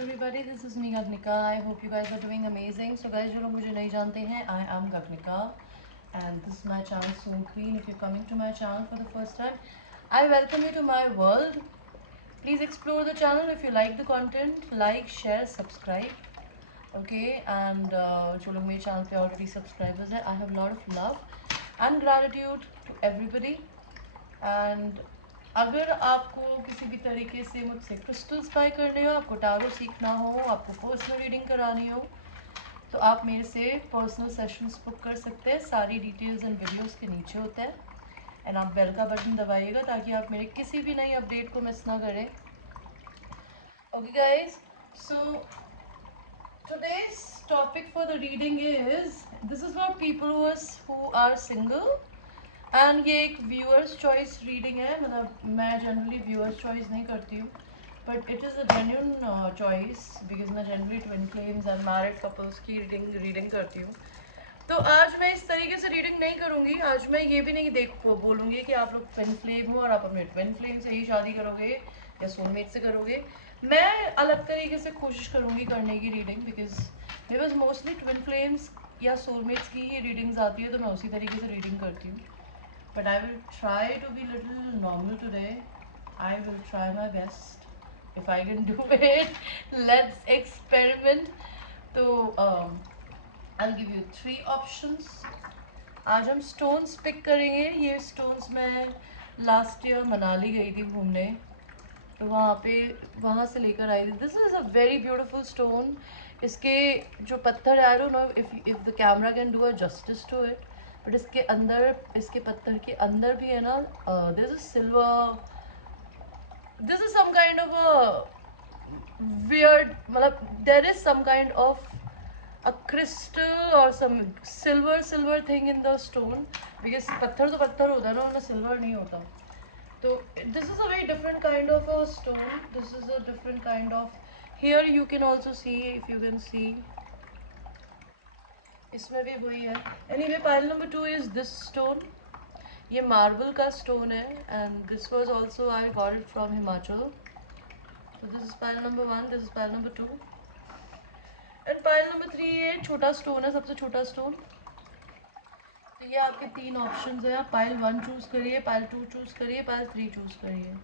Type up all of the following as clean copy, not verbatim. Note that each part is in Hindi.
everybody, this is me Gagnika. I hope you guys are doing amazing. So guys, जो लोग मुझे नहीं जानते हैं, I am Gagnika and this is my channel Soul Queen. If you're coming to my channel for the first time, I welcome you to my world. Please explore the channel. If you like the content, like, share, subscribe. Okay, and जो लोग मेरे channel पे already subscribers हैं, I have a lot of love and gratitude to everybody. And अगर आपको किसी भी तरीके से मुझसे क्रिस्टल्स बाय करने हो, आपको टारो सीखना हो, आपको पर्सनल रीडिंग करानी हो, तो आप मेरे से पर्सनल सेशंस बुक कर सकते हैं. सारी डिटेल्स एंड वीडियोस के नीचे होता है. एंड आप बेल का बटन दबाइएगा ताकि आप मेरे किसी भी नई अपडेट को मिस ना करें. Okay guys, so today's topic for the reading is, this is for people who are single. And ये एक व्यूअर्स चॉइस रीडिंग है. मतलब मैं जनरली व्यूअर्स चॉइस नहीं करती हूँ, but it is a genuine choice because मैं generally twin flames and married couples की रीडिंग करती हूँ. तो आज मैं इस तरीके से रीडिंग नहीं करूँगी. आज मैं ये भी नहीं बोलूँगी कि आप लोग ट्विन फ्लेम हो और आप अपने ट्विन फ्लेम से ही शादी करोगे या सोलमेट से करोगे. मैं अलग तरीके से कोशिश करूँगी करने की रीडिंग, बिकॉज मेरे पास मोस्टली ट्विन फ्लेम्स या सोलमेट्स की ही रीडिंग्स आती है, तो मैं उसी तरीके से रीडिंग करती हूँ. But I will try to be little normal today. I will try my best. If I can do it, let's experiment. So I'll give you 3 options. आज हम stones pick करेंगे. ये stones मैं last year मनाली गई थी घूमने, तो वहाँ से लेकर आई थी. This is a very beautiful stone. इसके जो पत्थर, I don't know if the camera can do a justice to it, but इसके अंदर, इसके पत्थर के अंदर भी है ना, this is silver. This is some kind of a weird, मतलब there is some kind of a crystal और some silver thing in the stone. Because पत्थर तो पत्थर होता है ना, वरना सिल्वर नहीं होता. तो this is a very different kind of a stone. This is a different kind of, here you can also see, if you can see, इसमें भी वही है. Anyway, pile number 2 is this stone. ये मार्बल का स्टोन है and this was also, I got it from Himachal. तो this is pile number 1, this is pile number 2 and pile number 3. ये छोटा स्टोन है, सबसे छोटा स्टोन. तो ये आपके 3 ऑप्शंस है. आप पाइल 1 चूज करिए, पाइल 2 चूज करिए, पाइल 3 चूज करिए.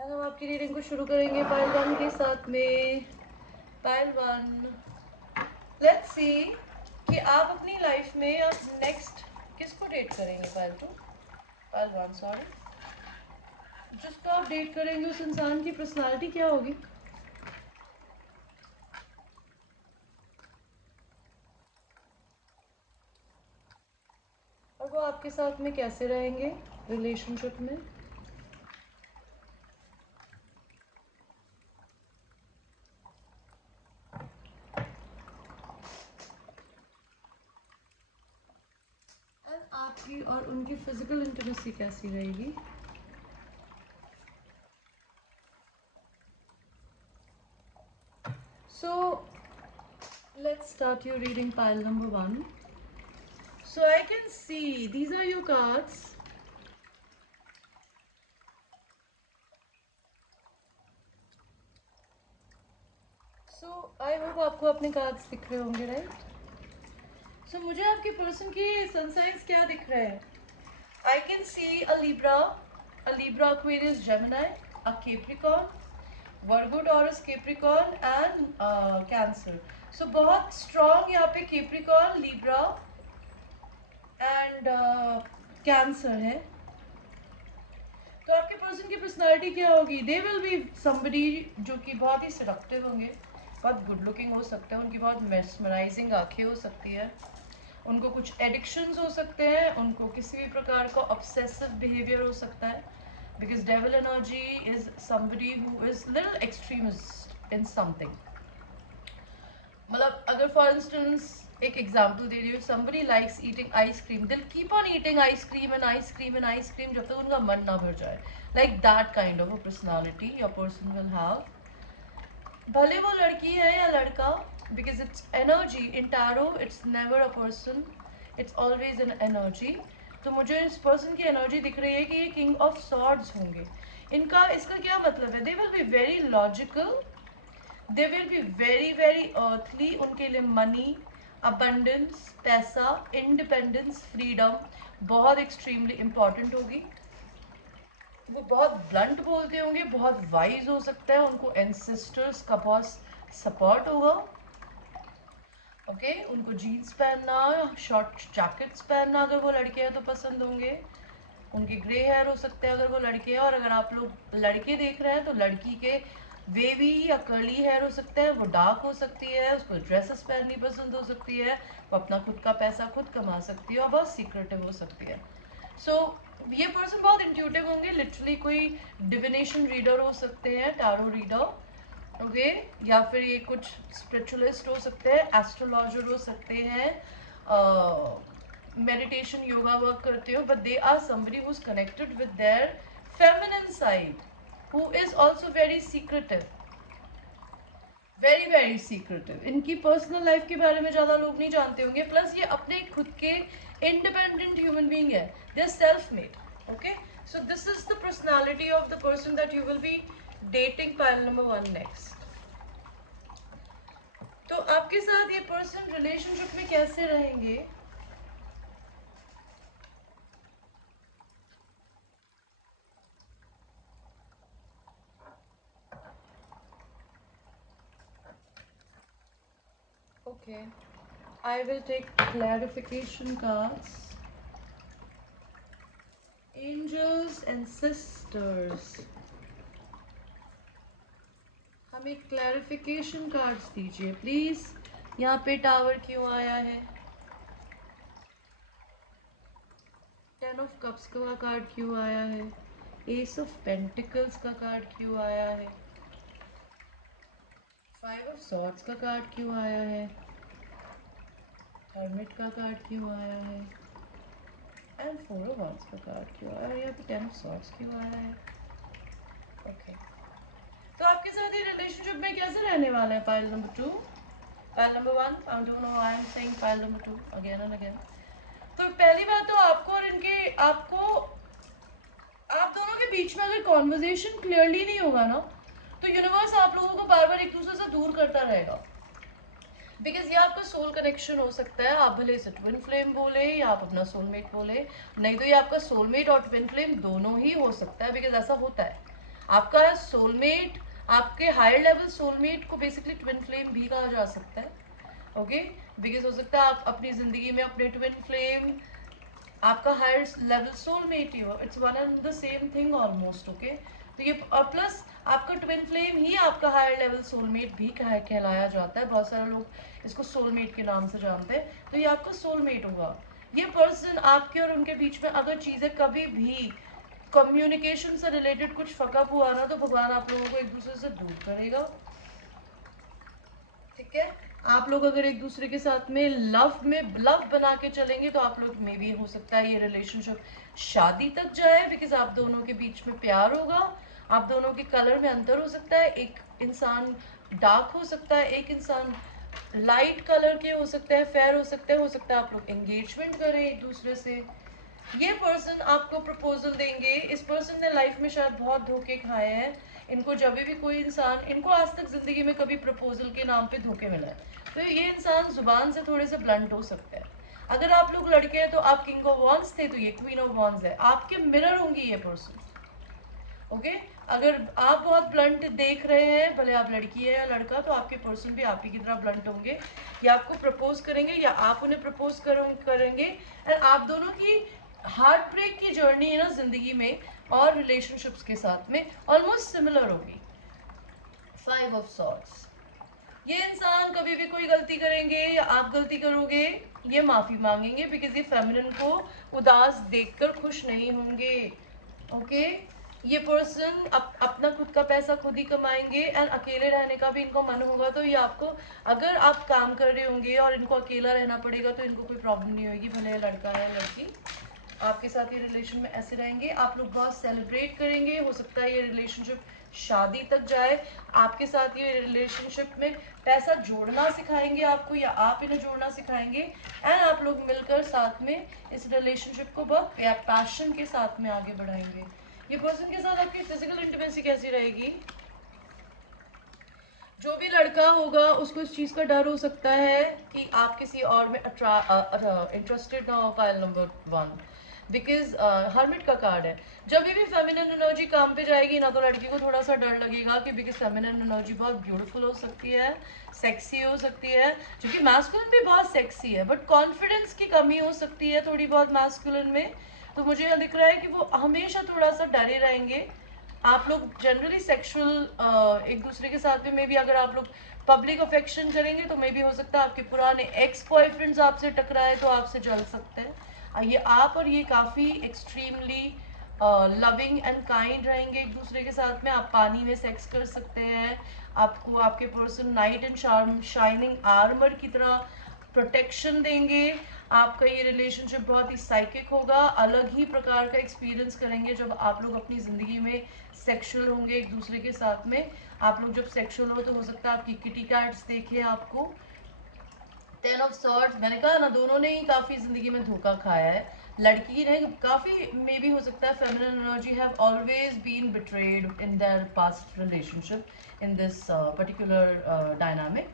हम आपकी रीडिंग को शुरू करेंगे पाइल 1 के साथ में. पाइल 1, लेट्स सी कि आप अपनी लाइफ में अब नेक्स्ट किसको डेट करेंगे. Pile 2, pile 1 sorry. जिसको आप डेट करेंगे उस इंसान की पर्सनालिटी क्या होगी. और वो आपके साथ में कैसे रहेंगे रिलेशनशिप में. आपकी और उनकी फिजिकल इंटीमेसी कैसी रहेगी. So let's start your reading, pile number 1. So I can see these are your cards. So I hope आपको अपने कार्ड्स दिख रहे होंगे, राइट. सो मुझे आपके पर्सन की सन साइंस क्या दिख रहा है. I can see a Libra, Aquarius, Gemini, a Capricorn, Virgo, Taurus, Capricorn and Cancer. So बहुत strong यहाँ पे Capricorn, Libra and Cancer है. तो आपके पर्सन की पर्सनालिटी क्या होगी. दे विल बी समबडी जो कि बहुत ही सेडक्टिव होंगे, बहुत गुड लुकिंग हो सकते हैं, उनकी बहुत मेस्मराइजिंग आंखें हो सकती है, उनको कुछ एडिक्शंस हो सकते हैं, उनको किसी भी प्रकार का ऑब्सेसिव बिहेवियर हो सकता है. Because devil energy is somebody who is little extremist in something. मतलब अगर फॉर इंस्टेंस एक एग्जाम्पल दे रही हूँ, समबडी लाइक्स ईटिंग आइसक्रीम, दिल keep on eating ice cream and ice cream and ice cream जब तक उनका मन ना भर जाए. Like that kind of a personality your person will have. भले वो लड़की है या लड़का, because it's energy in tarot, it's never a person, it's always an energy. तो मुझे इस पर्सन की एनर्जी दिख रही है कि ये किंग ऑफ सॉर्ड्स होंगे। इनका इसका क्या मतलब है, they will be very logical, they will be very very earthly. उनके लिए मनी, अबंडेंस, पैसा, इंडिपेंडेंस, फ्रीडम बहुत एक्सट्रीमली इम्पॉर्टेंट होगी। वो बहुत ब्लंट बोलते होंगे, बहुत वाइज हो सकता है, उनको एंसेस्टर्स का बहुत सपोर्ट होगा। ओके, उनको जीन्स पहनना, शॉर्ट जैकेट्स पहनना अगर वो लड़के हैं तो पसंद होंगे। उनके ग्रे हेयर हो सकते हैं अगर वो लड़के हैं, और अगर आप लोग लड़के देख रहे हैं तो लड़की के वेवी या कर्ली हेयर हो सकता है, वो डार्क हो सकती है, उसको ड्रेसेस पहननी पसंद हो सकती है, वो अपना खुद का पैसा खुद कमा सकती है और बहुत सीक्रेटिव हो सकती है। सो ये पर्सन बहुत इंट्यूटिव होंगे, लिटरली कोई डिविनेशन रीडर हो सकते हैं, टारो रीडर, ओके, या फिर ये कुछ स्पिरिचुअलिस्ट हो सकते हैं, एस्ट्रोलॉजर हो सकते हैं, मेडिटेशन योगा वर्क करते हो, but they are somebody who is connected with their feminine side, who is also very secretive, very very secretive. इनकी पर्सनल लाइफ के बारे में ज़्यादा लोग नहीं जानते होंगे, प्लस ये अपने खुद के इंडिपेंडेंट ह्यूमन बीइंग है, they are self made. Okay, so this is the personality of the person that you will be dating, pile number 1 next. तो आपके साथ ये पर्सन रिलेशनशिप में कैसे रहेंगे? Okay, I will take clarification cards. Angels and sisters. हमें क्लैरिफिकेशन कार्ड्स दीजिए प्लीज। यहाँ पे टावर क्यों आया है? 10 ऑफ कप्स का कार्ड क्यों आया है? एस ऑफ पेंटिकल्स का कार्ड क्यों आया है? 5 ऑफ सॉर्ड्स का कार्ड क्यों आया है? हर्मिट का कार्ड क्यों आया है? एंड 4 ऑफ वांड्स का कार्ड क्यों आया है? यहाँ पे 10 ऑफ सॉर्ड्स क्यों आया है? ओके, तो आपके साथ ये रिलेशनशिप में कैसे रहने वाला है? Pile number 2, pile number 1, I don't know why I am saying pile number 2 again and again. तो पहली बात तो आपको और इनके आपको आप दोनों के बीच में अगर कॉन्वर्जेशन क्लियरली नहीं होगा ना, तो यूनिवर्स आप लोगों को बार बार एक दूसरे से दूर करता रहेगा, बिकॉज ये आपका सोल कनेक्शन हो सकता है। आप भले इसे ट्विन फ्लेम बोले या आप अपना सोलमेट बोले, नहीं तो ये आपका सोलमेट और ट्विन फ्लेम दोनों ही हो सकता है, बिकॉज ऐसा होता है। आपका सोलमेट, आपके हायर लेवल सोलमेट को बेसिकली ट्विन फ्लेम भी कहा जा सकता है। ओके, बिकॉज हो सकता है आप अपनी जिंदगी में अपने ट्विन फ्लेम, आपका हायर लेवल सोलमेट ही हो, it's one and the same thing almost. Okay, तो ये प्लस आपका ट्विन फ्लेम ही आपका हायर लेवल सोलमेट भी कहलाया जाता है, बहुत सारे लोग इसको सोलमेट के नाम से जानते हैं। तो ये आपका सोलमेट होगा। ये पर्सन आपके और उनके बीच में अगर चीज़ें कभी भी कम्युनिकेशन से रिलेटेड कुछ फकअप हुआ ना, तो भगवान आप लोगों को एक दूसरे से दूर करेगा। ठीक है, आप लोग अगर एक दूसरे के साथ में लव बना के चलेंगे तो आप लोग में भी हो सकता है ये रिलेशनशिप शादी तक जाए, बिकॉज आप दोनों के बीच में प्यार होगा। आप दोनों के कलर में अंतर हो सकता है, एक इंसान डार्क हो सकता है, एक इंसान लाइट कलर के हो सकते हैं, फेयर हो सकता है आप लोग एंगेजमेंट करें एक दूसरे से। ये पर्सन आपको प्रपोजल देंगे। इस पर्सन ने लाइफ में शायद बहुत धोखे खाए हैं। इनको जब भी कोई इंसान, इनको आज तक जिंदगी में कभी प्रपोजल के नाम पे धोखे मिला है, तो ये इंसान जुबान से थोड़े से ब्लंट हो सकते हैं। अगर आप लोग लड़के हैं तो आप किंग ऑफ वॉन्स थे, तो ये क्वीन ऑफ वॉन्स है, आपके मिरर होंगी ये पर्सन। ओके, अगर आप बहुत ब्लंट देख रहे हैं, भले आप लड़की है या लड़का, तो आपके पर्सन भी आप ही की तरह ब्लंट होंगे, या आपको प्रपोज करेंगे या आप उन्हें प्रपोज करेंगे। एंड आप दोनों की हार्ट ब्रेक की जर्नी है ना जिंदगी में और रिलेशनशिप्स के साथ में ऑलमोस्ट सिमिलर होगी। 5 ऑफ सॉर्ड्स, ये इंसान कभी भी कोई गलती करेंगे या आप गलती करोगे, ये माफी मांगेंगे, बिकॉज ये फेमिनिन को उदास देखकर खुश नहीं होंगे। ओके, ये पर्सन अपना खुद का पैसा खुद ही कमाएंगे एंड अकेले रहने का भी इनको मन होगा, तो ये आपको, अगर आप काम कर रहे होंगे और इनको अकेला रहना पड़ेगा तो इनको कोई प्रॉब्लम नहीं होगी, भले लड़का है लड़की। आपके साथ ये रिलेशन में ऐसे रहेंगे, आप लोग बहुत सेलिब्रेट करेंगे, हो सकता है ये रिलेशनशिप शादी तक जाए। आपके साथ ये रिलेशनशिप में पैसा जोड़ना सिखाएंगे आपको, या आप इन्हें जोड़ना सिखाएंगे, एंड आप लोग मिलकर साथ में इस रिलेशनशिप को बहुत पैशन के साथ में आगे बढ़ाएंगे। ये पर्सन के साथ आपकी फिजिकल इंटीमेसी कैसी रहेगी? जो भी लड़का होगा उसको इस चीज़ का डर हो सकता है कि आप किसी और में इंटरेस्टेड ना हो, पायल नंबर 1, बिकॉज हर्मिट का कार्ड है। जब भी फेमिनिन एनर्जी काम पे जाएगी ना, तो लड़की को थोड़ा सा डर लगेगा कि बिकॉज फेमिनिन एनर्जी बहुत ब्यूटीफुल हो सकती है, सेक्सी हो सकती है, क्योंकि मैस्कुलिन भी बहुत सेक्सी है, बट कॉन्फिडेंस की कमी हो सकती है थोड़ी बहुत मैस्कुलिन में। तो मुझे यहाँ दिख रहा है कि वो हमेशा थोड़ा सा डरे रहेंगे। आप लोग जनरली सेक्सुअल एक दूसरे के साथ में, मे बी अगर आप लोग पब्लिक अफेक्शन करेंगे तो मे बी हो सकता है आपके पुराने एक्स बॉयफ्रेंड्स आपसे टकराए तो आपसे जल सकते हैं। ये आप और ये काफ़ी एक्सट्रीमली लविंग एंड काइंड रहेंगे एक दूसरे के साथ में। आप पानी में सेक्स कर सकते हैं, आपको आपके person night and shining armour की तरह प्रोटेक्शन देंगे। आपका ये रिलेशनशिप बहुत ही साइकिक होगा, अलग ही प्रकार का एक्सपीरियंस करेंगे जब आप लोग अपनी ज़िंदगी में सेक्सुअल होंगे एक दूसरे के साथ में। आप लोग जब सेक्सुअल हो तो हो सकता है आपकी किटी कैट्स देखे आपको। 10 ऑफ सॉर्ड्स, मैंने कहा ना दोनों ने ही काफ़ी ज़िंदगी में धोखा खाया है। लड़की ने काफ़ी, मे भी हो सकता है feminine energy have always been betrayed in their past relationship in this particular dynamic.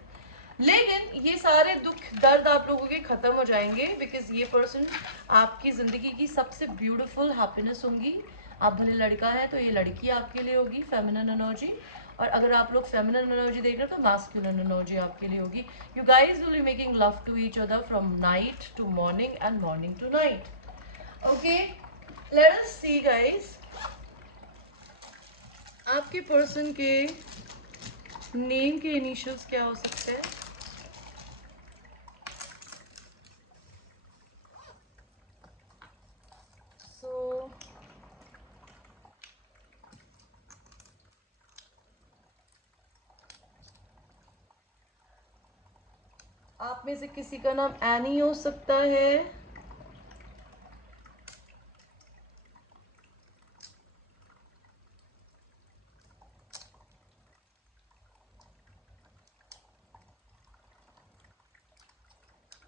लेकिन ये सारे दुख दर्द आप लोगों के खत्म हो जाएंगे, बिकॉज ये पर्सन आपकी ज़िंदगी की सबसे ब्यूटीफुल हैप्पीनेस होंगी। आप भले लड़का है तो ये लड़की आपके लिए होगी फेमिनिन एनर्जी, और अगर आप लोग फेमिनिन एनर्जी देख रहे हो तो मास्कुलिन एनर्जी आपके लिए होगी। You guys will be making love to each other from night to morning and morning to night. Okay, let us see guys आपके पर्सन के नेम के इनिशियल्स क्या हो सकते हैं। सो आप में से किसी का नाम एनी हो सकता है,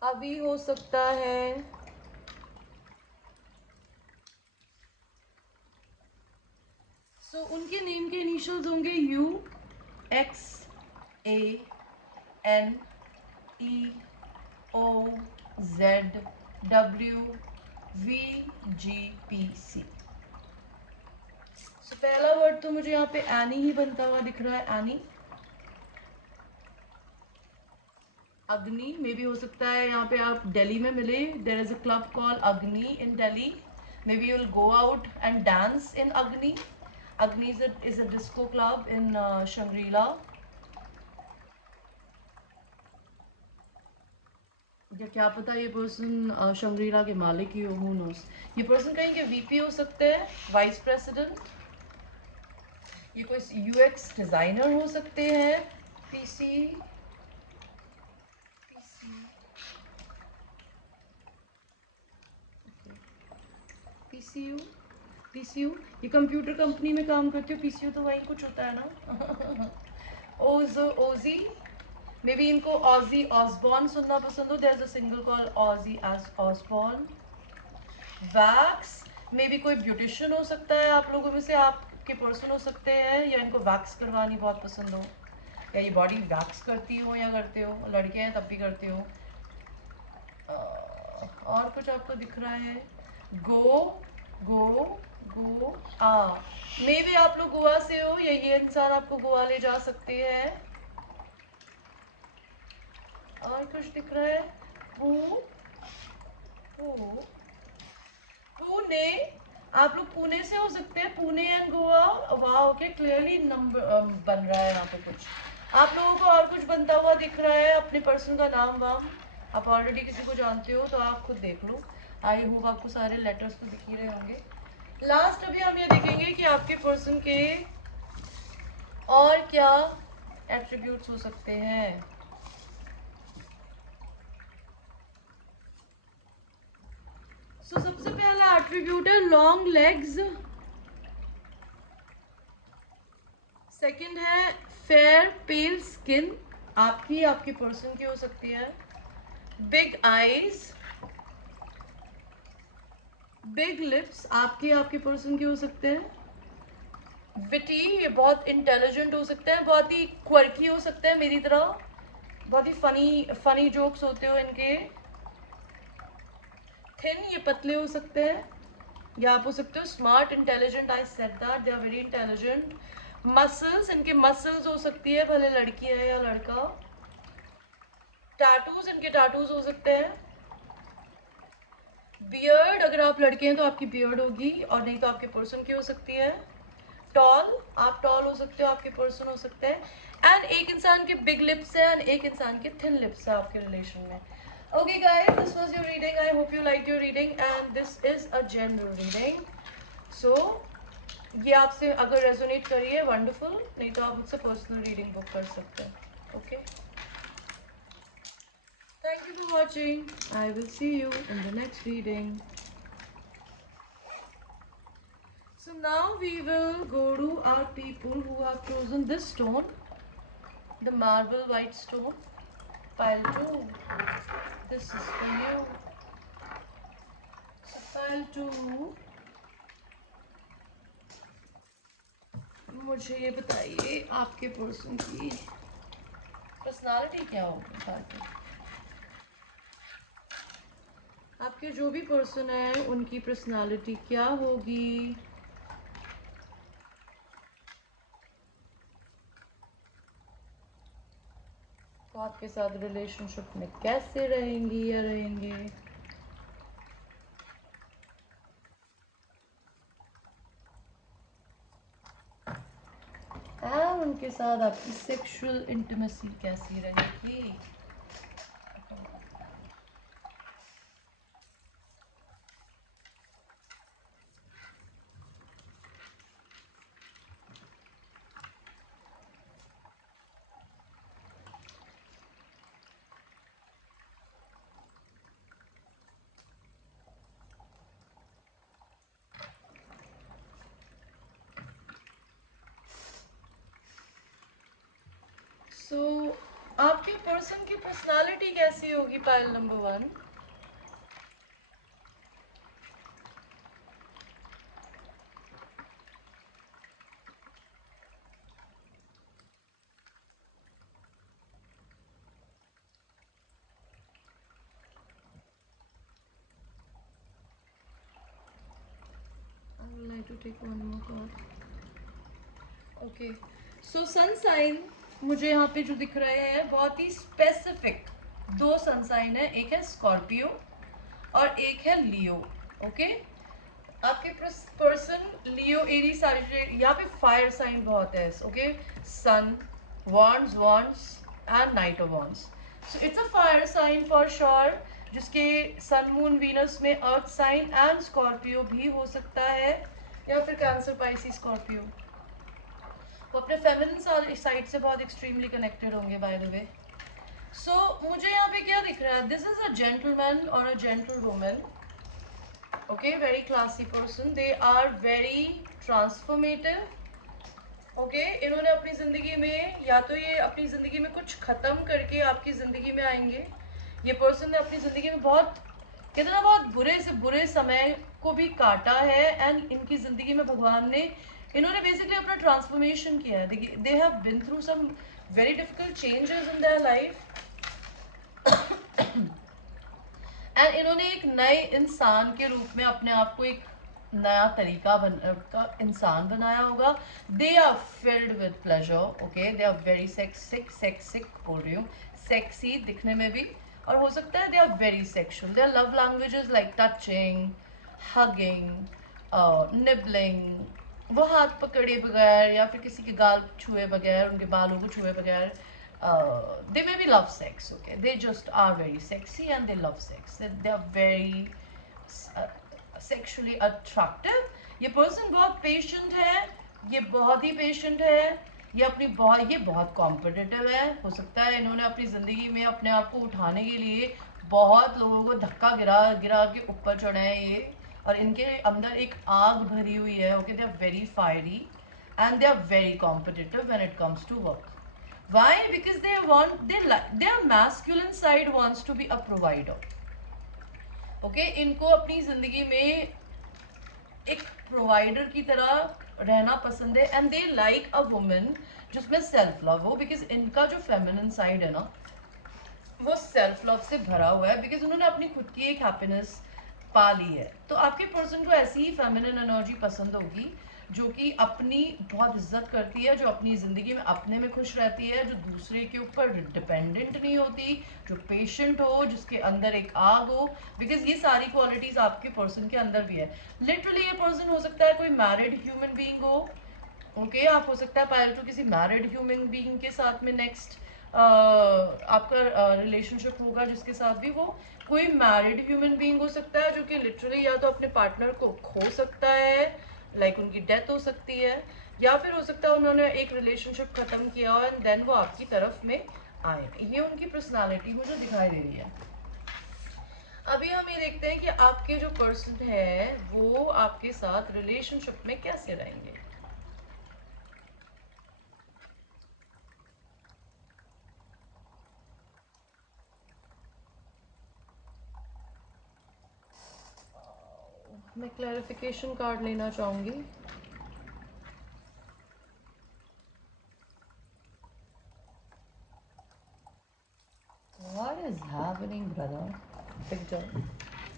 अभी हो सकता है, सो उनके नेम के इनिशियल्स होंगे U, X, A, N, E, O, Z, W, V, G, P, C. So पहला वर्ड तो मुझे यहाँ पे एनी ही बनता हुआ दिख रहा है, एनी। अग्नि में भी हो सकता है, यहाँ पे आप दिल्ली में मिले, there is a club call Agni in Delhi, maybe you'll go out and dance in Agni. Agni is a disco club in Shangri-La. क्या पता ये पर्सन शंग्रीला के मालिक ही हो, who knows। ये पर्सन कहीं के वीपी हो सकते हैं, वाइस प्रेसिडेंट। ये कोई यूएक्स डिजाइनर हो सकते हैं, पीसी, पीसीयू, पीसीयू। ये कंप्यूटर कंपनी में काम करते हो, पीसीयू तो वही कुछ होता है ना। ओजो, ओजी, मे बी इनको ऑजी ऑसबॉर्न सुनना पसंद हो, there is a single call Ozzy as Osbourne. Wax, maybe कोई ब्यूटिशियन हो सकता है आप लोगों में से, आपके पर्सन हो सकते हैं, या इनको वैक्स करवानी बहुत पसंद हो, या ये बॉडी वैक्स करती हो या करते हो, लड़के हैं तब भी करते हो। और कुछ आपको दिख रहा है, गो, गो, गो, आ, मे भी आप लोग गोवा से हो, या ये इंसान आपको गोवा ले जा सकते हैं। और कुछ दिख रहा है, पू, पू, पुणे, आप लोग पुणे से हो सकते हैं, पुणे एंड गोवा। वाह, ओके, क्लियरली नंबर बन रहा है यहाँ पे कुछ। आप लोगों को और कुछ बनता हुआ दिख रहा है, अपने पर्सन का नाम वाम आप ऑलरेडी किसी को जानते हो तो आप खुद देख लो। आई होप आपको सारे लेटर्स तो दिख ही रहे होंगे। लास्ट अभी हम ये देखेंगे कि आपके पर्सन के और क्या एट्रीब्यूट्स हो सकते हैं। सो सबसे पहला एट्रीब्यूट है लॉन्ग लेग्स, सेकंड है फेयर पेल स्किन, आपकी पर्सन की हो सकती है, बिग आईज, बिग लिप्स, आपके पर्सन के हो सकते हैं, विटी, ये बहुत इंटेलिजेंट हो सकते हैं, बहुत ही क्वर्की हो सकते हैं मेरी तरह, बहुत ही फनी जोक्स होते हो इनके, थिन, ये पतले हो सकते हैं, या आप हो सकते हो smart, intelligent, I said that they are very intelligent, muscles, इनके मसल्स हो सकती है, भले लड़की है या लड़का, टैटूज, इनके टैटूज हो सकते हैं, बियर्ड, अगर आप लड़के हैं तो आपकी बियर्ड होगी और नहीं तो आपके पर्सन की हो सकती है, टॉल, आप टॉल हो सकते हो, आपके पर्सन हो सकते हैं, एंड एक इंसान के बिग लिप्स है एंड एक इंसान के थिन लिप्स है आपके रिलेशन में. Okay guys, this was your reading, I hope you like your reading and this is a general reading. So ये आपसे अगर रेजोनेट करी है वंडरफुल, नहीं तो आप मुझसे पर्सनल रीडिंग बुक कर सकते हैं. Okay, thank you for watching. I will see you in the next reading. So now we will go to our people who have chosen this stone, the marble white stone, pile 2. This is for you. So pile 2, मुझे ये बताइए आपके पर्सन की पर्सनालिटी क्या होगी. ताकि आपके जो भी पर्सन है उनकी पर्सनालिटी क्या होगी, तो आपके साथ रिलेशनशिप में कैसे रहेंगी या रहेंगे, उनके साथ आपकी सेक्सुअल इंटीमेसी कैसी रहेगी. सो आपके पर्सन की पर्सनालिटी कैसी होगी pile number 1. I would like to take one more card. Okay, so sun sign मुझे यहाँ पे जो दिख रहे हैं बहुत ही स्पेसिफिक दो सन साइन है, एक है स्कॉर्पियो और एक है लियो. ओके, आपके पर्सन लियो, एरीज, सैजिटेरियस, यहाँ पे फायर साइन बहुत है. Okay, sun, wands and knight of wands. So it's a fire sign for sure, जिसके सन मून वीनस में अर्थ साइन एंड स्कॉर्पियो भी हो सकता है, या फिर कैंसर, पाइसिस, स्कॉर्पियो. वो अपने फेमिनिन साइड से बहुत एक्सट्रीमली कनेक्टेड होंगे बाय द वे. सो मुझे यहाँ पे क्या दिख रहा है, दिस इज अ जेंटलमैन और a gentle woman. Okay, very classy person, they are very transformative. Okay, इन्होंने अपनी ज़िंदगी में, या तो ये अपनी ज़िंदगी में कुछ ख़त्म करके आपकी ज़िंदगी में आएंगे. ये पर्सन ने अपनी ज़िंदगी में कितना बहुत बुरे से बुरे समय को भी काटा है एंड इनकी ज़िंदगी में भगवान ने, इन्होंने बेसिकली अपना ट्रांसफॉर्मेशन किया है. They have been through some very difficult changes in their life and इन्होंने एक नए इंसान के रूप में अपने आप को एक नया तरीका का इंसान बनाया होगा. They are filled with pleasure. Okay, they are very sexy बोल रही हूँ, सेक्सी दिखने में भी, और हो सकता है they are very sexual. Their love languages like touching, hugging, nibbling, वो हाथ पकड़े बगैर या फिर किसी के गाल छुए बगैर, उनके बालों को छुए बगैर, they maybe love sex. Okay, they just are very sexy and they love sex. They are very uh, sexually attractive. ये पर्सन बहुत पेशेंट है, ये बहुत ही पेशेंट है, ये बहुत कॉम्पिटिटिव है. हो सकता है इन्होंने अपनी ज़िंदगी में अपने आप को उठाने के लिए बहुत लोगों को धक्का गिरा गिरा के ऊपर चढ़ा है ये, और इनके अंदर एक आग भरी हुई है. Okay, they are very fiery and they are very competitive when it comes to work. Why? Because they want, their masculine side wants to be a provider. Okay, इनको अपनी जिंदगी में एक प्रोवाइडर की तरह रहना पसंद है, and they like a woman जिसमें सेल्फ लव हो, बिकॉज इनका जो फेमिनिन साइड है ना वो सेल्फ लव से भरा हुआ है, बिकॉज उन्होंने अपनी खुद की एक हैप्पीनेस पा ली है. तो आपके पर्सन को ऐसी ही फेमिनिन एनर्जी पसंद होगी जो कि अपनी बहुत इज्जत करती है, जो अपनी ज़िंदगी में अपने में खुश रहती है, जो दूसरे के ऊपर डिपेंडेंट नहीं होती, जो पेशेंट हो, जिसके अंदर एक आग हो, बिकॉज ये सारी क्वालिटीज़ आपके पर्सन के अंदर भी है. लिटरली ये पर्सन हो सकता है कोई मैरिड ह्यूमन बीइंग हो. ओके, आप हो सकता है पायल टू किसी मैरिड ह्यूमन बीइंग के साथ में नेक्स्ट आपका रिलेशनशिप होगा, जिसके साथ भी वो कोई मैरिड ह्यूमन बीइंग हो सकता है, जो कि लिटरली या तो अपने पार्टनर को खो सकता है, लाइक उनकी डेथ हो सकती है, या फिर हो सकता है उन्होंने एक रिलेशनशिप खत्म किया और एंड देन वो आपकी तरफ में आए. ये उनकी पर्सनालिटी मुझे दिखाई दे रही है. अभी हम ये देखते हैं कि आपके जो पर्सन है वो आपके साथ रिलेशनशिप में कैसे रहेंगे. मैं क्लैरिफिकेशन कार्ड लेना चाहूंगी. What is happening, brother? Picture.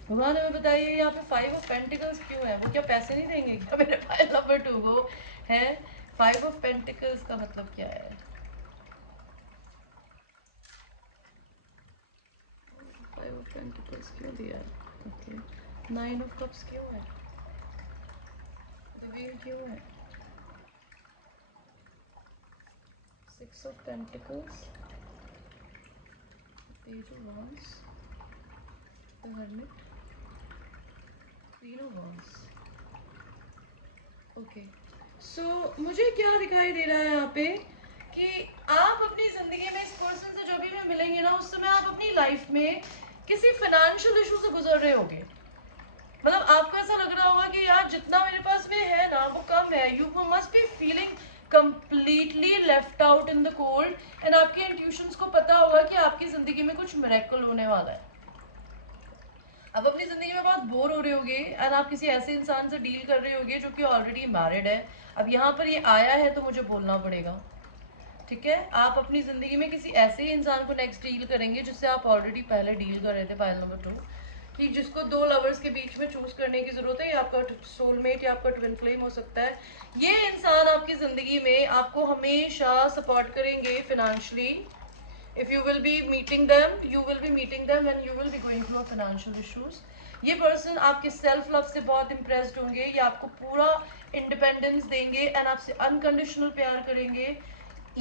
भगवान हमें बताइए यहाँ पे 5 ऑफ पेंटिकल्स क्यों है? वो क्या पैसे नहीं देंगे क्या मेरे फाइल नंबर 2 को है? 5 ऑफ पेंटिकल्स का मतलब क्या है? 5 ऑफ पेंटिकल्स क्यों दिया है? ओके, 9 ऑफ कप्स क्यों है? द व्हील क्यों है? 6 of pentacles, page of wands, the hermit, queen of wands. Okay, so मुझे क्या दिखाई दे रहा है यहाँ पे कि आप अपनी जिंदगी में इस पर्सन से जो भी में मिलेंगे ना, उस समय आप अपनी लाइफ में किसी फाइनेंशियल इशू से गुजर रहे होगे. मतलब आपको ऐसा लग रहा होगा कि यार जितना मेरे पास में है ना वो कम है. You must be feeling completely left out in the cold, and आपके इंट्यूशंस को पता होगा कि आपकी जिंदगी में कुछ मिरेकल होने वाला है. अब अपनी जिंदगी में बहुत बोर हो रहे होगे, एंड आप किसी ऐसे इंसान से डील कर रहे होगे जो कि ऑलरेडी मैरिड है. अब यहाँ पर ये आया है तो मुझे बोलना पड़ेगा, ठीक है. आप अपनी जिंदगी में किसी ऐसे ही इंसान को नेक्स्ट डील करेंगे जिससे आप ऑलरेडी पहले डील कर रहे थे, पाइल नंबर 2, कि जिसको दो लवर्स के बीच में चूज करने की जरूरत है. या आपका सोलमेट या आपका ट्विन फ्लेम हो सकता है. ये इंसान आपकी जिंदगी में आपको हमेशा सपोर्ट करेंगे financially. If you will be meeting them, you will be meeting them when you will be going through financial issues. ये पर्सन आपके सेल्फ लव से बहुत इम्प्रेस्ड होंगे, ये आपको पूरा इंडिपेंडेंस देंगे एंड आपसे अनकंडीशनल प्यार करेंगे.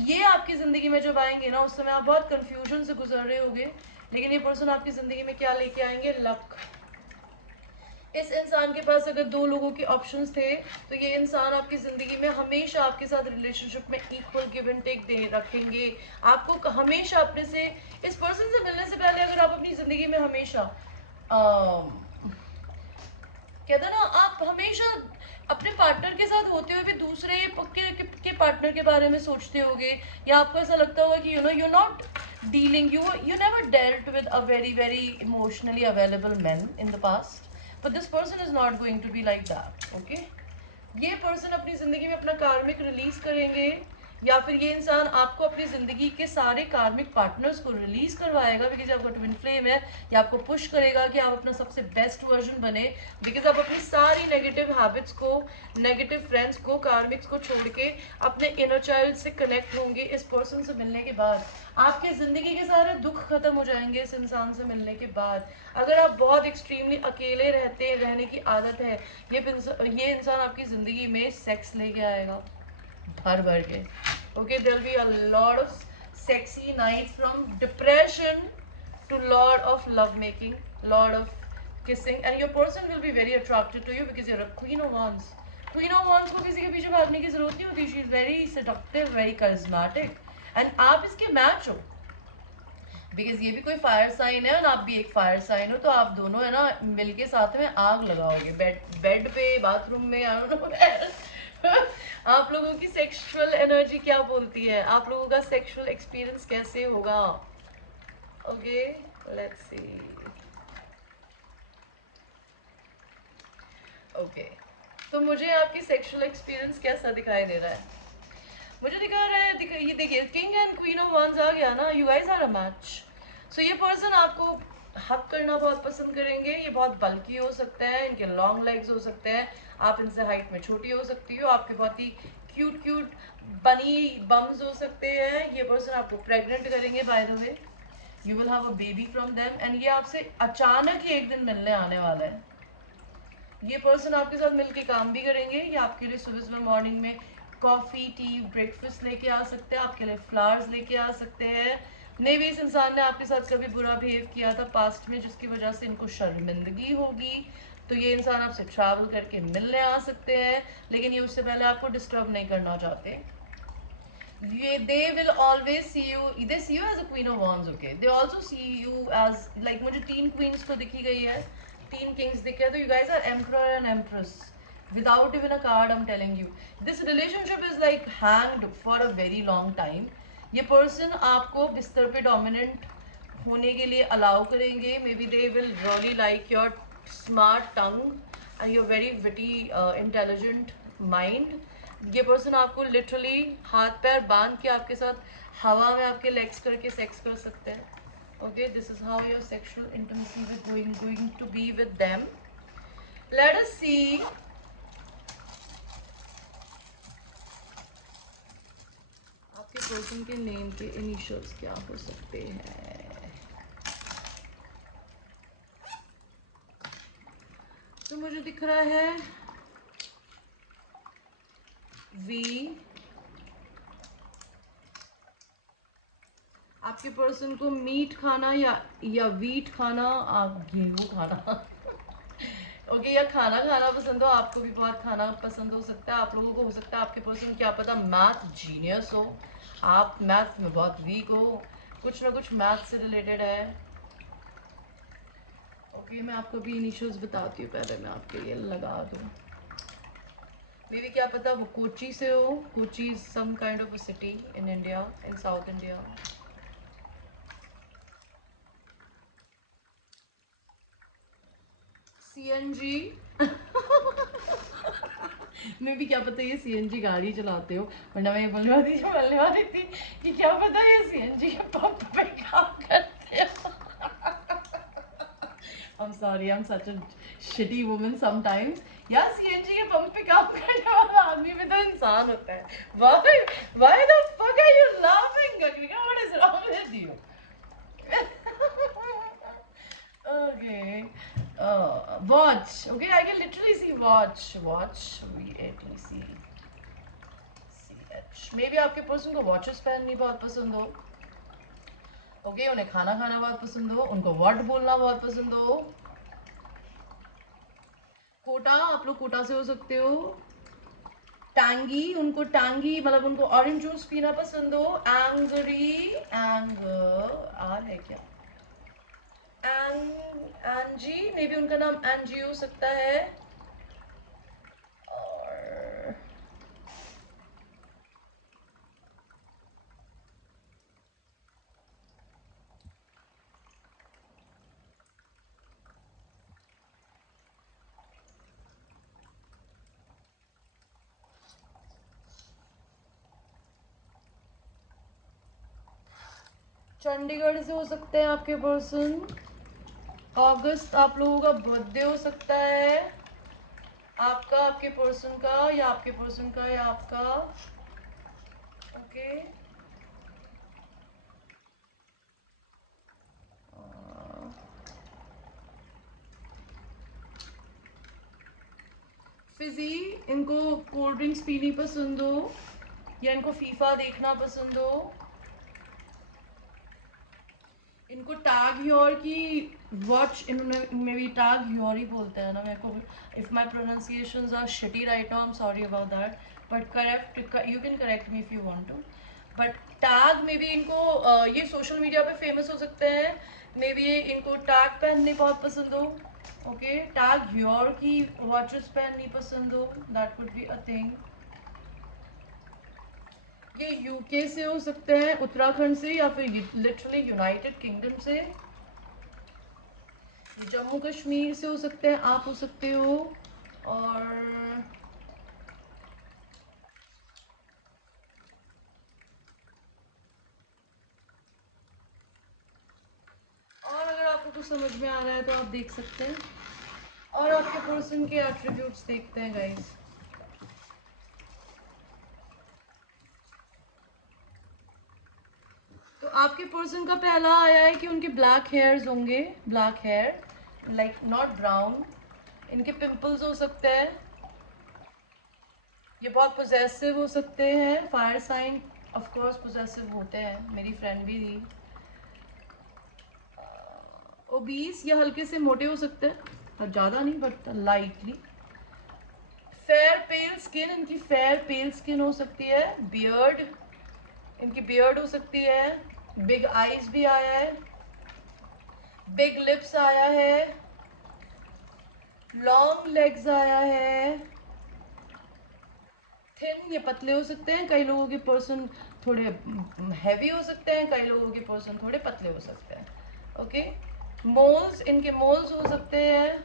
ये आपकी ज़िंदगी में जब आएंगे ना, उस समय आप बहुत कंफ्यूजन से गुजर रहे होंगे, लेकिन ये पर्सन आपकी ज़िंदगी में क्या लेके आएंगे? लक. इस इंसान के पास अगर दो लोगों के ऑप्शंस थे तो ये इंसान आपकी ज़िंदगी में हमेशा आपके साथ रिलेशनशिप में इक्वल गिव एंड टेक दे रखेंगे. आपको हमेशा अपने से, इस पर्सन से मिलने से पहले अगर आप अपनी ज़िंदगी में हमेशा कहते हैं ना, आप हमेशा अपने पार्टनर के साथ होते हुए भी दूसरे के पार्टनर के बारे में सोचते होगे, या आपको ऐसा लगता होगा कि you not dealing, you never dealt with a very very emotionally available man in the past. But this person is not going to be like that. Okay? ये पर्सन अपनी जिंदगी में अपना कार्मिक रिलीज करेंगे, या फिर ये इंसान आपको अपनी जिंदगी के सारे कार्मिक पार्टनर्स को रिलीज करवाएगा, बिकॉज आपका ट्विन फ्लेम है. या आपको पुश करेगा कि आप अपना सबसे बेस्ट वर्जन बने, बिकॉज आप अपनी सारी नेगेटिव हैबिट्स को, नेगेटिव फ्रेंड्स को, कार्मिक्स को छोड़ के अपने इनर चाइल्ड से कनेक्ट होंगे. इस पर्सन से मिलने के बाद आपके ज़िंदगी के सारे दुख खत्म हो जाएंगे. इस इंसान से मिलने के बाद अगर आप बहुत एक्सट्रीमली अकेले रहने की आदत है, ये इंसान आपकी ज़िंदगी में सेक्स लेके आएगा भर भर के. Okay, there will be a lot of sexy nights from depression to lot of love making, lot of kissing, and your person will be very attracted to you because you're a queen of wands. Queen of wands को किसी के पीछे भागने की जरूरत नहीं होती. she is very seductive, very charismatic, and आप इसके मैच हो. बिकॉज ये भी कोई फायर साइन है और आप भी एक फायर साइन हो, तो आप दोनों है ना मिलके साथ में आग लगाओगे बेड पे, बाथरूम में, आई डोंट नो। आप लोगों की सेक्सुअल एनर्जी क्या बोलती है, आप लोगों का सेक्सुअल एक्सपीरियंस कैसे होगा? Okay, let's see. ओके, तो मुझे आपकी सेक्सुअल एक्सपीरियंस कैसा दिखाई दे रहा है? मुझे दिखा रहा है, ये देखिए, किंग एंड क्वीन ऑफ वांस आ गया ना, you guys are a match. So ये पर्सन आपको हक करना बहुत पसंद करेंगे। ये बहुत बल्कि हो सकते हैं, इनके लॉन्ग लेग्स हो सकते हैं, आप इनसे हाइट में छोटी हो सकती हो, आपके बहुत ही क्यूट क्यूट बनी बम्स हो सकते हैं। ये पर्सन आपको प्रेग्नेंट करेंगे, by the way you will have a baby from them, and ये आपसे अचानक ही एक दिन मिलने आने वाला है। ये पर्सन आपके साथ मिलके काम भी करेंगे। ये आपके लिए सुबह सुबह मॉर्निंग में कॉफ़ी, टी, ब्रेकफास्ट लेके आ सकते हैं, आपके लिए फ्लावर्स लेके आ सकते हैं। मे भी इस इंसान ने आपके साथ कभी बुरा बिहेव किया था पास्ट में, जिसकी वजह से इनको शर्मिंदगी होगी, तो ये इंसान आपसे ट्रैवल करके मिलने आ सकते हैं, लेकिन ये उससे पहले आपको डिस्टर्ब नहीं करना चाहते। ये they will always see you, they see you as a queen of wands, okay, they also see you as like, मुझे 3 queens तो दिखी गई है, 3 kings दिखे हैं, तो you guys are emperor and empress without even a card. I'm telling you, this relationship is like hanged for a very long time. ये person आपको बिस्तर पे dominant होने के लिए अलाउ करेंगे। May be they will really like your smart tongue and your very witty intelligent mind. ये पर्सन आपको लिटरली हाथ पैर बांध के आपके साथ हवा में आपके लेग्स करके सेक्स कर सकते हैं। Okay, this is how your sexual intimacy with going to be with them. Let us see आपके पर्सन के नेम के इनिशियल्स क्या हो सकते हैं। तो मुझे दिख रहा है वी। आपके पर्सन को मीट खाना या वीट खाना, गेहूँ खाना ओके, या खाना खाना पसंद हो। आपको भी बहुत खाना पसंद हो सकता है। आप लोगों को हो सकता है आपके पर्सन क्या पता मैथ जीनियस हो, आप मैथ में बहुत वीक हो, कुछ ना कुछ मैथ से रिलेटेड है। ओके, मैं आपको भी इनिशियल्स बताती हूँ, पहले मैं आपके लिए लगा दूँ। मे बी क्या पता वो कोची से हो। Kochi is some kind of a city in India, in South India. CNG मैं भी क्या पता ये सीएनजी गाड़ी चलाते हो, वरना मैं ये बोलने वाली थी कि क्या पता ये सीएनजी के पंप पे काम करते हो। I'm sorry, I'm such a shitty woman sometimes. यार सीएनजी के पंप पे काम करने वाला आदमी भी तो इंसान होता है। Why the fuck are you laughing, Gagrika? What is wrong with you? Okay. Watch. Okay, I can literally see watch. Watch. VATC. CH. Maybe आपके पर्सन को वॉचेस पहननी बहुत पसंद हो। ओके, उन्हें खाना खाना बहुत पसंद हो, उनको वर्ड बोलना बहुत पसंद हो। कोटा, आप लोग कोटा से हो सकते हो। टैंगी, उनको टैंगी मतलब उनको ऑरेंज जूस पीना पसंद हो। एंग्री, एंगर आ है क्या? एंजी, मे बी उनका नाम एंजी हो सकता है। और चंडीगढ़ से हो सकते हैं आपके पर्सन। अगस्त आप लोगों का बर्थडे हो सकता है, आपका, आपके पर्सन का, या आपके पर्सन का या आपका। ओके, फिजी, इनको कोल्ड ड्रिंक्स पीनी पसंद हो या इनको फीफा देखना पसंद हो। इनको टैग योर की वॉच, इन्होंने मे बी टैग योर ही बोलते हैं ना मेरे को। If my pronunciations are shitty right now, I am sorry about that, but correct, you can correct me if you want to. But tag maybe इनको ये सोशल मीडिया पे फेमस हो सकते हैं, मे बी इनको टैग पहनने बहुत पसंद हो, ओके, टैग योर की वॉचेस पहननी पसंद हो, that would be a thing. ये यूके से हो सकते हैं, उत्तराखंड से, या फिर लिटरली यूनाइटेड किंगडम से, ये जम्मू कश्मीर से हो सकते हैं, आप हो सकते हो। और अगर आपको कुछ समझ में आ रहा है तो आप देख सकते हैं। और आपके पर्सन के एट्रीब्यूट्स देखते हैं गाइस। तो आपके पर्सन का पहला आया है कि उनके ब्लैक हेयर्स होंगे, black hair, like not brown. इनके पिंपल्स हो सकते हैं। ये बहुत पोजेसिव हो सकते हैं, fire sign of course possessive होते हैं, मेरी फ्रेंड भी थी। ओबीस या हल्के से मोटे हो सकते हैं, पर ज़्यादा नहीं, but lightly. Fair pail skin, इनकी फेयर पेल स्किन हो सकती है। बियर्ड, इनकी बियर्ड हो सकती है। बिग आईज भी आया है, बिग लिप्स आया है, लॉन्ग लेग्स आया है। थिन, ये पतले हो सकते हैं, कई लोगों के पर्सन थोड़े हैवी हो सकते हैं, कई लोगों के पर्सन थोड़े पतले हो सकते हैं, ओके। मोल्स, इनके मोल्स हो सकते हैं।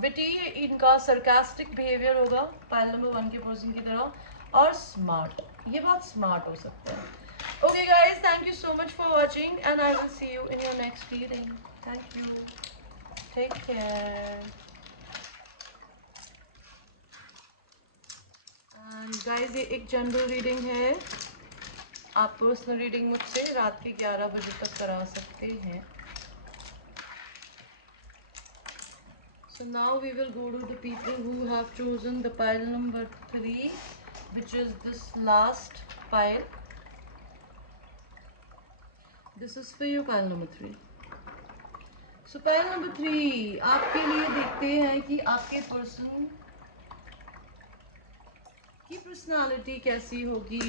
विटी, इनका सरकास्टिक बिहेवियर होगा पाइल नंबर 1 के पर्सन की तरह। और स्मार्ट, ये बहुत स्मार्ट हो सकते हैं। Okay guys, thank you so much for watching and I will see you in your next reading. Thank you, take care. And guys, ये एक जनरल रीडिंग है। आप पर्सनल रीडिंग मुझसे रात के 11 बजे तक करा सकते हैं। So now we will go to the people who have chosen the pile number 3, which is this last pile. This is for you, pile number 3. So pile number 3, आपके लिए देखते हैं कि आपके पर्सन की पर्सनालिटी कैसी होगी।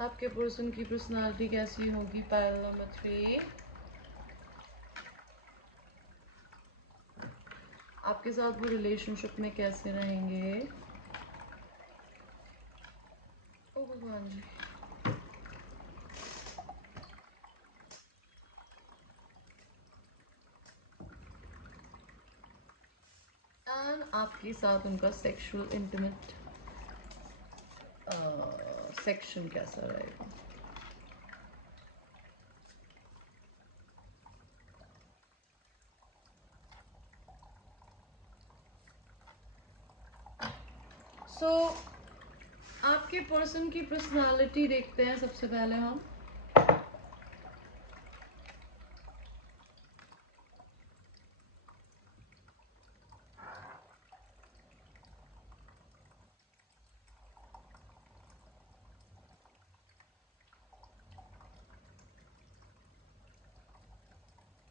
आपके पर्सन की पर्सनालिटी कैसी होगी, पाइल नंबर 3। आपके साथ वो रिलेशनशिप में कैसे रहेंगे। ओ भगवान जी। एंड आपके साथ उनका सेक्सुअल इंटीमेट सेक्शन कैसा रहेगा। सो आपके पर्सन की पर्सनालिटी देखते हैं सबसे पहले हम।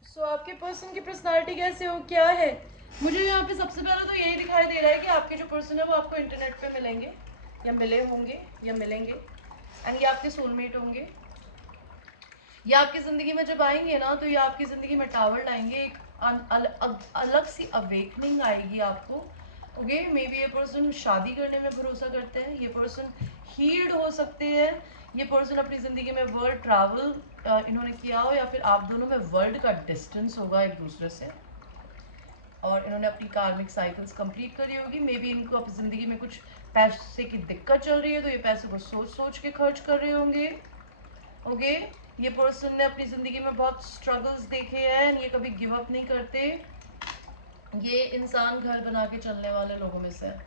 सो आपके पर्सन की पर्सनालिटी कैसे हो, क्या है। मुझे यहाँ पे सबसे पहले तो यही दिखाई दे रहा है कि आपके जो पर्सन है वो आपको इंटरनेट पे मिलेंगे, या मिले होंगे, या मिलेंगे, एंड ये आपके सोलमेट होंगे। ये आपकी ज़िंदगी में जब आएंगे ना, तो ये आपकी ज़िंदगी में टावर लाएंगे, एक अलग सी अवेकनिंग आएगी आपको। ओके, मे बी ये पर्सन शादी करने में भरोसा करते हैं, ये पर्सन हील्ड हो सकते हैं, ये पर्सन अपनी ज़िंदगी में वर्ल्ड ट्रैवल इन्होंने किया हो, या फिर आप दोनों में वर्ल्ड का डिस्टेंस होगा एक दूसरे से, और इन्होंने अपनी कार्मिक साइकिल्स कंप्लीट करी होगी। मे बी इनको अपनी ज़िंदगी में कुछ पैसे की दिक्कत चल रही है, तो ये पैसे को सोच सोच के खर्च कर रहे होंगे। ओके, ये पर्सन ने अपनी ज़िंदगी में बहुत स्ट्रगल्स देखे हैं, ये कभी गिव अप नहीं करते। ये इंसान घर बना के चलने वाले लोगों में से है,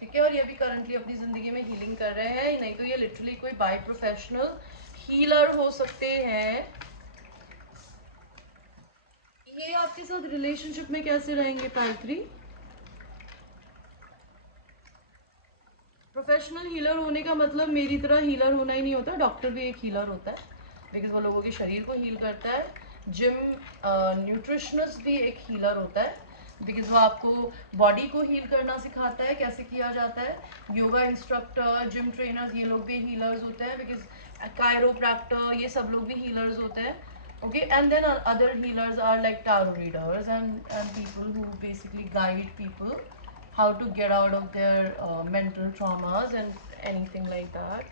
ठीक है। और ये भी करंटली अपनी ज़िंदगी में हीलिंग कर रहे हैं, नहीं तो ये लिटरली कोई बाय प्रोफेशनल हीलर हो सकते हैं। ये आपके साथ रिलेशनशिप में कैसे रहेंगे, पाइल 3। प्रोफेशनल हीलर होने का मतलब मेरी तरह हीलर होना ही नहीं होता, डॉक्टर भी एक हीलर होता है, बिकॉज वो लोगों के शरीर को हील करता है। जिम न्यूट्रिशनिस्ट भी एक हीलर होता है, बिकॉज वो आपको बॉडी को हील करना सिखाता है, कैसे किया जाता है। योगा इंस्ट्रक्टर, जिम ट्रेनर्स, ये लोग भी हीलर्स होते हैं, बिकॉज कायरोप्रैक्टर, ये सब लोग भी हीलर्स होते हैं। Okay, and then other healers are like tarot readers and people who basically guide people how to get out of their mental traumas and anything like that.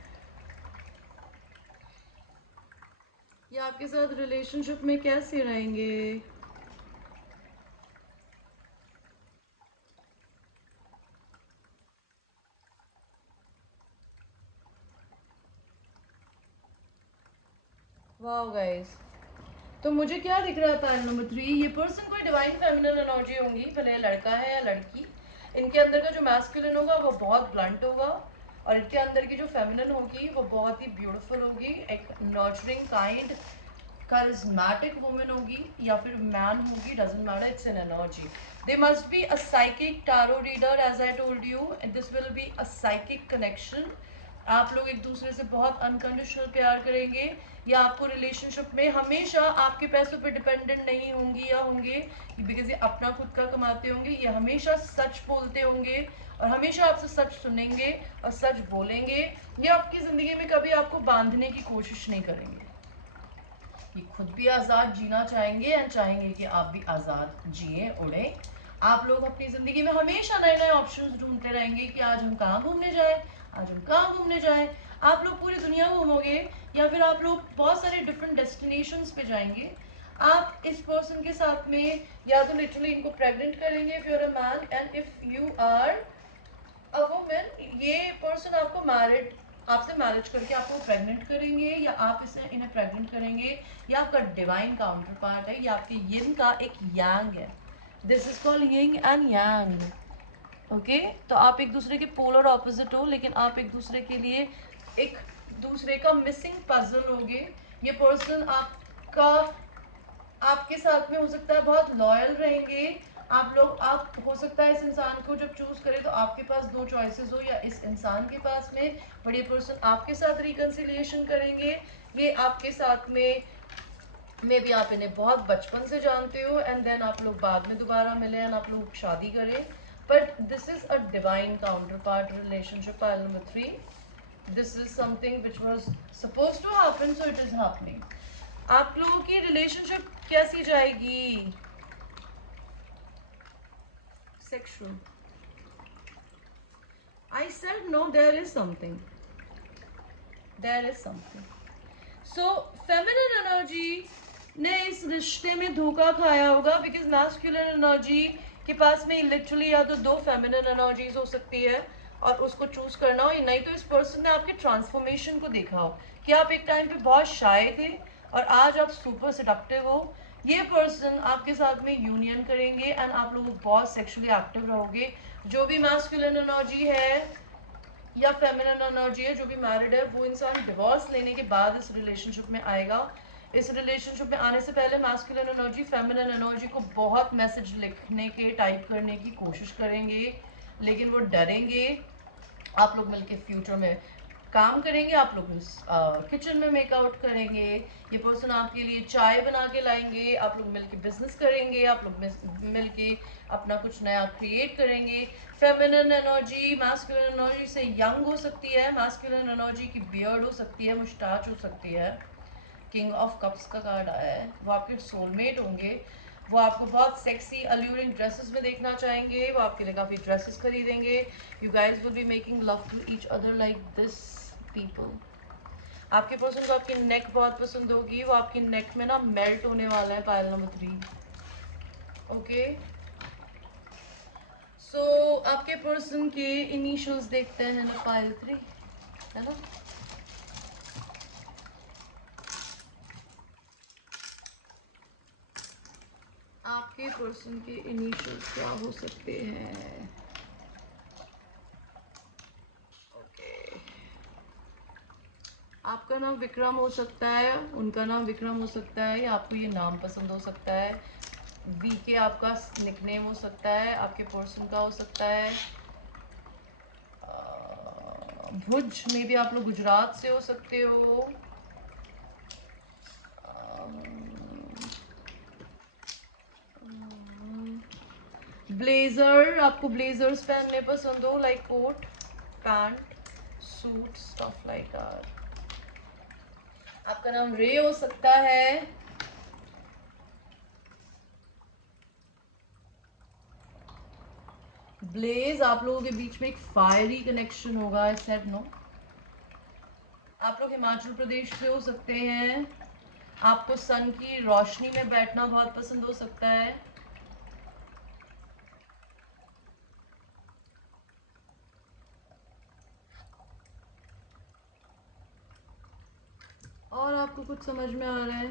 ये आपके साथ रिलेशनशिप में कैसे रहेंगे? वाओ गाइस, तो मुझे क्या दिख रहा है पैनल नंबर 3, ये पर्सन कोई डिवाइन फेमिनिन एनर्जी होंगी, भले लड़का है या लड़की। इनके अंदर का जो मैस्कुलिन होगा वो बहुत ब्लंट होगा, और इनके अंदर की जो फेमिनिन होगी वो बहुत ही ब्यूटीफुल होगी, एक नर्चरिंग काइंड charismatic woman होगी या फिर man होगी, doesn't matter, it's an energy. They must be a psychic tarot reader, as I told you, and this will be a psychic connection. आप लोग एक दूसरे से बहुत अनकंडीशनल प्यार करेंगे, या आपको रिलेशनशिप में हमेशा आपके पैसों पे डिपेंडेंट नहीं होंगी या होंगे, बिकॉज ये अपना खुद का कमाते होंगे। ये हमेशा सच बोलते होंगे और हमेशा आपसे सच सुनेंगे और सच बोलेंगे। ये आपकी ज़िंदगी में कभी आपको बांधने की कोशिश नहीं करेंगे। ये खुद भी आज़ाद जीना चाहेंगे एंड चाहेंगे कि आप भी आज़ाद जिए, उड़े। आप लोग अपनी ज़िंदगी में हमेशा नए नए ऑप्शंस ढूंढते रहेंगे कि आज हम कहाँ घूमने जाएं, आज हम कहाँ घूमने जाएं। आप लोग पूरी दुनिया घूमोगे या फिर आप लोग बहुत सारे डिफरेंट डेस्टिनेशंस पे जाएंगे। आप इस पर्सन के साथ में या तो लिटरली इनको प्रेग्नेंट करेंगे if you are a man, and if you are a women, ये पर्सन आपको मैरिड, आपसे मैरिज करके आपको प्रेग्नेंट करेंगे, या आप इसे इन्हें प्रेग्नेंट करेंगे। ये आपका डिवाइन काउंटर पार्ट है, ये आपके यिन का एक यांग है। This is called yin and yang. Okay, तो आप एक दूसरे के पोलर ऑपोजिट हो, लेकिन आप एक दूसरे के लिए एक दूसरे का मिसिंग पजल होगे। ये पर्सन आपका, आपके साथ में हो सकता है बहुत लॉयल रहेंगे। आप लोग, आप हो सकता है इस इंसान को जब चूज करें तो आपके पास दो चॉइसेस हो, या इस इंसान के पास में, बट ये पर्सन आपके साथ रिकंसिलिएशन करेंगे। ये आपके साथ में मे बी आप इन्हें बहुत बचपन से जानते हो एंड देन आप लोग बाद में दोबारा मिले एंड आप लोग शादी करें, but this is a divine counter part relationship pile number 3। This is something which was suppose to happen, so it is happening. आप लोगों की रिलेशनशिप कैसी जाएगी? Sexual, I said no, there is something. There is something. So, feminine energy ने इस रिश्ते में धोखा खाया होगा, बिकॉज मैस्कुलिन एनर्जी के पास में लिटरली या तो दो फेमिनिन एनर्जीज हो सकती है और उसको चूज करना हो, या नहीं तो इस पर्सन ने आपके ट्रांसफॉर्मेशन को देखा हो कि आप एक टाइम पे बहुत शाय थे और आज आप सुपर सेडक्टिव हो। ये पर्सन आपके साथ में यूनियन करेंगे एंड आप लोग बहुत सेक्सुअली एक्टिव रहोगे। जो भी मैस्कुलिन एनर्जी है या फेमिनिन एनर्जी है, जो भी मैरिड है, वो इंसान डिवोर्स लेने के बाद इस रिलेशनशिप में आएगा। इस रिलेशनशिप में आने से पहले मैस्कुलिन एनर्जी फेमिनिन एनर्जी को बहुत मैसेज लिखने के, टाइप करने की कोशिश करेंगे, लेकिन वो डरेंगे। आप लोग मिलके फ्यूचर में काम करेंगे, आप लोग किचन में मेकआउट करेंगे, ये पर्सन आपके लिए चाय बना के लाएंगे, आप लोग मिलके बिजनेस करेंगे, आप लोग मिलके अपना कुछ नया क्रिएट करेंगे। फेमिनिन एनर्जी मैस्कुलिन एनर्जी से यंग हो सकती है, मैस्कुलिन एनर्जी की बियर्ड हो सकती है, मुस्टाच हो सकती है। किंग ऑफ कप्स का कार्ड आया है, वो आपके सोलमेट होंगे। वो आपको बहुत सेक्सी अल्यूरिंग ड्रेसेस में देखना चाहेंगे, वो आपके लिए काफ़ी ड्रेसेस खरीदेंगे। You guys will be making love to each other like this people. आपके पर्सन को आपकी नेक बहुत पसंद होगी, वो आपकी नेक में ना मेल्ट होने वाला है पायल नंबर 3। ओके, सो आपके पर्सन के इनिशियल्स देखते हैं ना, पायल 3 है ना। आपके पर्सन के इनिशियल्स क्या हो सकते हैं? ओके, आपका नाम विक्रम हो सकता है, उनका नाम विक्रम हो सकता है, या आपको ये नाम पसंद हो सकता है। वी के आपका निकनेम हो सकता है, आपके पर्सन का हो सकता है। भुज में भी आप लोग गुजरात से हो सकते हो। ब्लेजर, आपको ब्लेजर्स पहनने पसंद हो, like coat pant suit stuff like that. आपका नाम रे हो सकता है। ब्लेज, आप लोगों के बीच में एक फायरी कनेक्शन होगा। I said no. आप लोग हिमाचल प्रदेश से हो सकते हैं। आपको सन की रोशनी में बैठना बहुत पसंद हो सकता है। और आपको कुछ समझ में आ रहा है?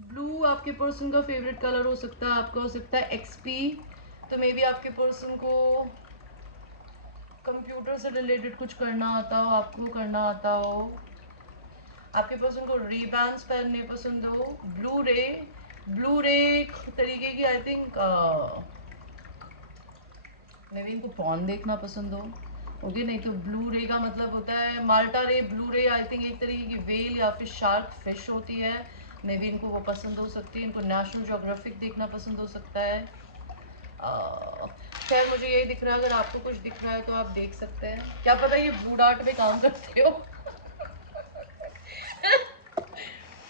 ब्लू आपके पर्सन का फेवरेट कलर हो सकता है। आपका हो सकता है एक्सपी। तो मे बी आपके पर्सन को कंप्यूटर से रिलेटेड कुछ करना आता हो, आपको करना आता हो। आपके पर्सन को रीबैंड्स पहनने पसंद हो। ब्लू रे तरीके की आई थिंक मे बी इनको पॉन देखना पसंद हो। ओके, नहीं तो ब्लू रे का मतलब होता है माल्टा रे। ब्लू रे आई थिंक एक तरीके की वेल या फिर शार्क फिश होती है। मे बी इनको वो पसंद हो सकती है। इनको नेशनल ज्योग्राफिक देखना पसंद हो सकता है। खैर मुझे यही दिख रहा है। अगर आपको कुछ दिख रहा है तो आप देख सकते हैं। क्या पता ये ब्लू डार्ट में काम करते हो।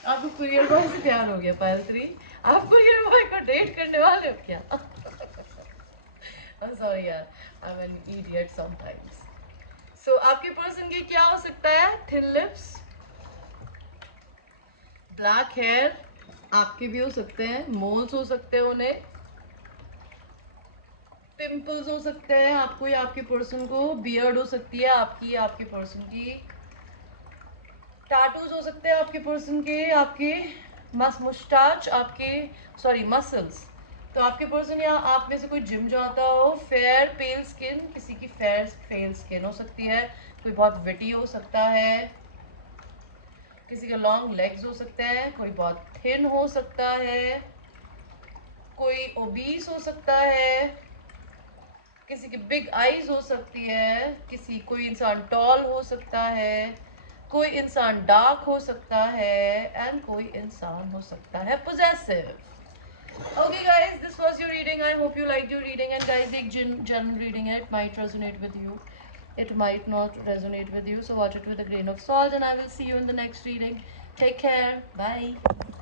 आपको कुरियर बॉय से प्यार हो गया पायल 3। आप कुरियर बॉय को डेट करने वाले हो क्या? I'm sorry यार, I'm an idiot sometimes. So आपके पर्सन की क्या हो सकता है? थिन लिप्स, ब्लैक हेयर, आपके भी हो सकते हैं। मोल्स हो सकते हैं उन्हें, पिंपल्स हो सकते हैं आपको या आपके पर्सन को, बियर्ड हो सकती है आपकी या आपके पर्सन की, टैटूज हो सकते हैं आपके पर्सन के, आपके मुस्टाच, आपके सॉरी मसल्स। तो आपके पर्सन या आप में से कोई जिम जाता हो। फेयर पेल स्किन, किसी की फेयर पेल स्किन हो सकती है। कोई बहुत विटी हो सकता है। किसी के लॉन्ग लेग्स हो सकते हैं। कोई बहुत थिन हो सकता है। कोई ओबीस हो सकता है। किसी की बिग आईज हो सकती है। कोई इंसान टॉल हो सकता है। कोई इंसान डार्क हो सकता है एंड कोई इंसान हो सकता है possessive. Okay guys, this was your reading. I hope you liked your reading. And guys, एक general reading है. It might resonate with you. It might not resonate with you. So watch it with a grain of salt. And I will see you in the next reading. Take care. Bye.